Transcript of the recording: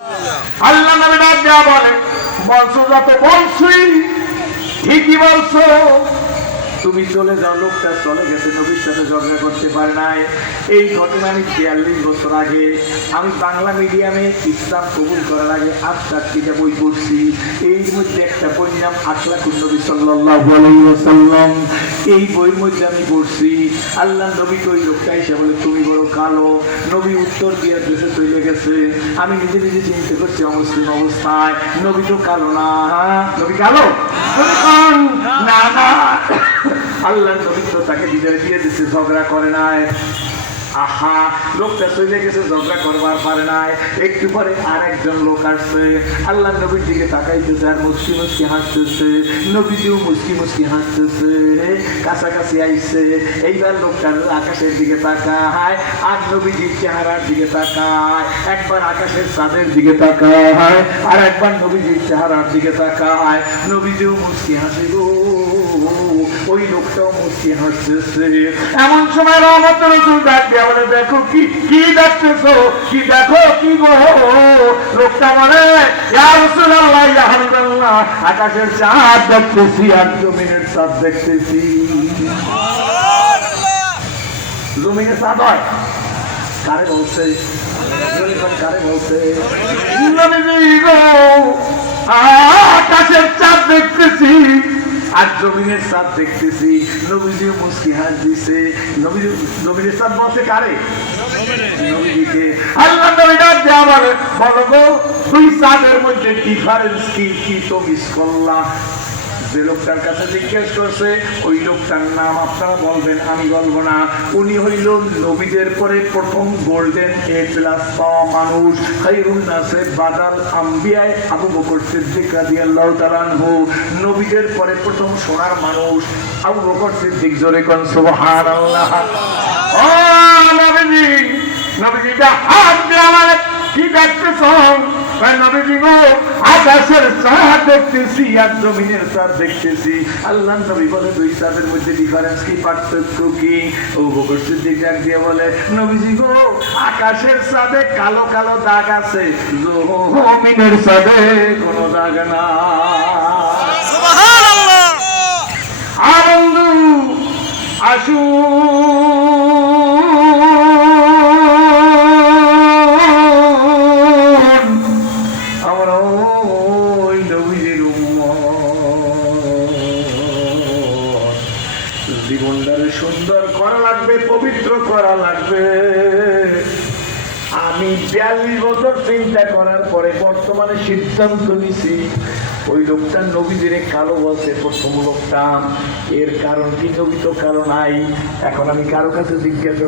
আল্লাহ নবী ডাক দেয়া বলে, বলছো যত বলছই ঠিকই বলছো, তুমি চলে যাও। লোকটা চলে গেছে, নবীর সাথে ঝগড়া করতে পারে নাই। এই ঘটনা আমি 42 বছর আগে আমি বাংলা মিডিয়ামে ইসলাম কবুল করার আগে 8-4টা বই পড়ছি। এর মধ্যে একটা বইয়ের নাম আখলাকুন নবী সাল্লাল্লাহু আলাইহি ওয়াসাল্লাম। এই বইয়ের মধ্যে আমি পড়ছি আল্লাহ নবী তো ওই লোকটা এসে বলে, তুমি বড় কালো। নবী উত্তর দিয়ে দেশে চলে গেছে। আমি নিজে নিজে চিন্তা করছি অমুসলিম অবস্থায়, নবী তো কালো না। নবী কালো না না, আল্লাহ নবী তো তাকে বিদায় দিয়ে দিচ্ছে, ঝগড়া করে নাই। আহা, লোকটা চলে গেছে, ঝগড়া করবার পারে নাই। একটু পরে আর একজন লোক আসছে, আল্লাহ নবীর দিকে তাকাইতেছে আর মুচকি মুচকি হাসতেছে। নবীজিও মুচকি মুচকি হাসতেছে, কাছাকাছি আইছে। এইবার লোকটার আকাশের দিকে তাকায় আর নবীজির চেহারার দিকে তাকায়, একবার আকাশের চাঁদের দিকে তাকায় আর একবার নবীজির চেহারার দিকে তাকায়। নবীজিও মুচকি হাসে গো, ওই লোকটাও মুচকি হাসতেছে। এমন সময় রহমতের রাসূল ডাক দিয়ে বলে, দেখো কি কি দেখতেছো, কি দেখো কি গো? লোকটা বলে, ইয়া রাসূলুল্লাহ ইয়া হাবিবাল্লাহ, আকাশের চাঁদ দেখতেছি আর জমিনের চাঁদ দেখতেছি। জমিনের চাঁদ হয় কারে বলছে? কারে বলছে? আকাশের চাঁদ দেখতেছি আর জমিনের চাঁদ দেখতেছি। নবীজিও মুচকি হাস দিছে। নবীর চাঁদ বলছে কারে? নবীজিকে। আল্লাহ নবী ডাক দেয়া বলে, বলো গো, দুই চাঁদের মধ্যে ডিফারেন্স কি? কি তো মিস করলা? যে লোকটার কাছে জিজ্ঞেস করছে ওই লোকটার নাম আপনারা বলবেন, আমি বলবো না। উনি হইল নবীদের পরে প্রথম গোল্ডেন এ প্লাস পাওয়া মানুষ, খায়রুন নাসে বাদাল আম্বিয়ায় আবু বকর সিদ্দিক রাদিয়াল্লাহু তাআলা আনহু। নবীদের পরে প্রথম সোনার মানুষ আবু বকর সিদ্দিক। জোরে কোন সুবহানাল্লাহ। ও নবীজি, নবীজিটা হাত দিয়ে আমার কি দেখতেছ? নবীজি গো, আকাশের চাঁদ দেখতেছি আর জমিনের চাঁদ দেখতেছি। আল্লাহ নবী বলে, দুই চাঁদের মধ্যে ডিফারেন্স কি, পার্থক্য কি? ও বকর সিদ্দিক ডাক দিয়ে বলে, নবীজি গো, আকাশের চাঁদে কালো কালো দাগ আছে, জমিনের চাঁদে কোনো দাগ না। সুবহানাল্লাহ। আনন্দ আসু জীবনটারে সুন্দর করা লাগবে, পবিত্র করা লাগবে। আমি 42 বছর চিন্তা করার পরে বর্তমানে সিদ্ধান্ত নিছি, ওই লোকটা নবীদের কালো বলছে প্রথম লোকটা, এর কারণ কি? নবী তো কালো নাই। এখন আমি কারো কাছে জিজ্ঞাসা